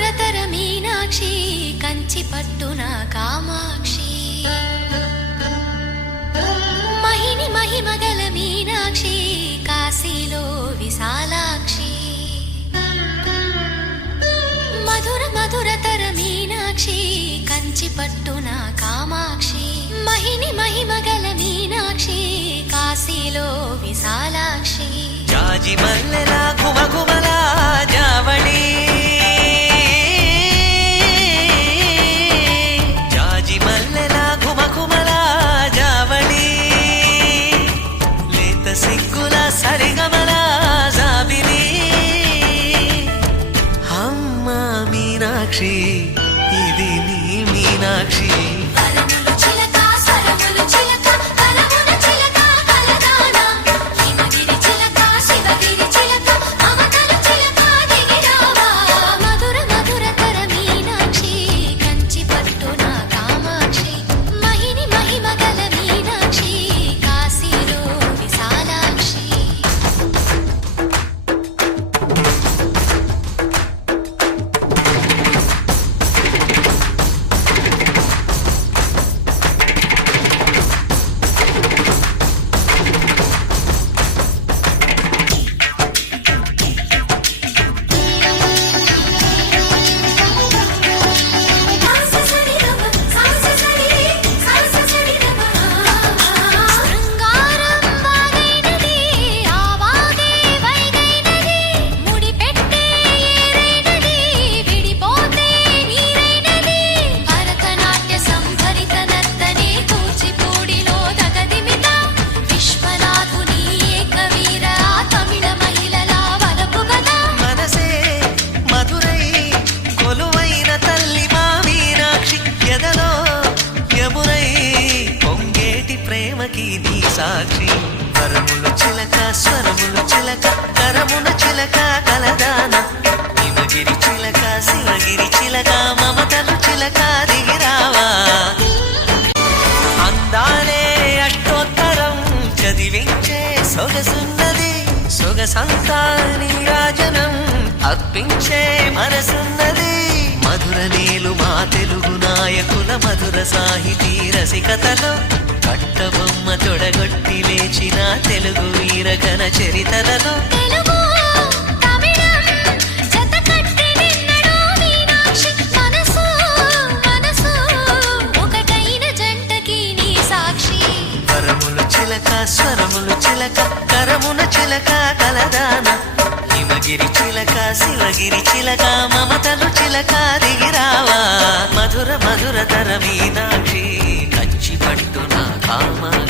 మధురతర మీనాక్షి కంచి పట్టున కామాక్షి మహిని మహిమగల మీనాక్షి కాశీలో విశాలాక్షి మధుర మధురతర మీనాక్షి కంచి పట్టున కామాక్షి మహిని మహిమగల మీనాక్షి కాశీలో విశాలాక్షి జాజి మల్లెలా గుమగుమలా జావళి జాజి మల్లెలా గుమగుమలా జావళి లేత సిగ్గుల సరిగమల జాబిలి అమ్మ మీనాక్షి ఇది నీ మీనాక్షి సాక్షి వరములు చిలక స్వరములు చిలక కరమున చిలక కలదాన హిమగిరి చిలక శివగిరి చిలక మమతలు చిలక దిగిరావా అందాలే అష్టోత్తరం చదివించే సొగసున్నది సొగసంతా నీరాజనం అర్పించే మనసున్నది మధుర నీలు మా తెలుగు నాయకుల మధుర సాహితీ రసికతలో కట్టబొమ్మ తొడగొట్టి లేచిన తెలుగు వీరగణ చరితలలో వరములు చిలక స్వరములు చిలక కరమున చిలక కలదాన హిమగిరి చిలక శివగిరి చిలక మమతలు చిలక దిగిరావా మధుర మధురతర మీనాక్షి కంచి పట్టున కామాక్షి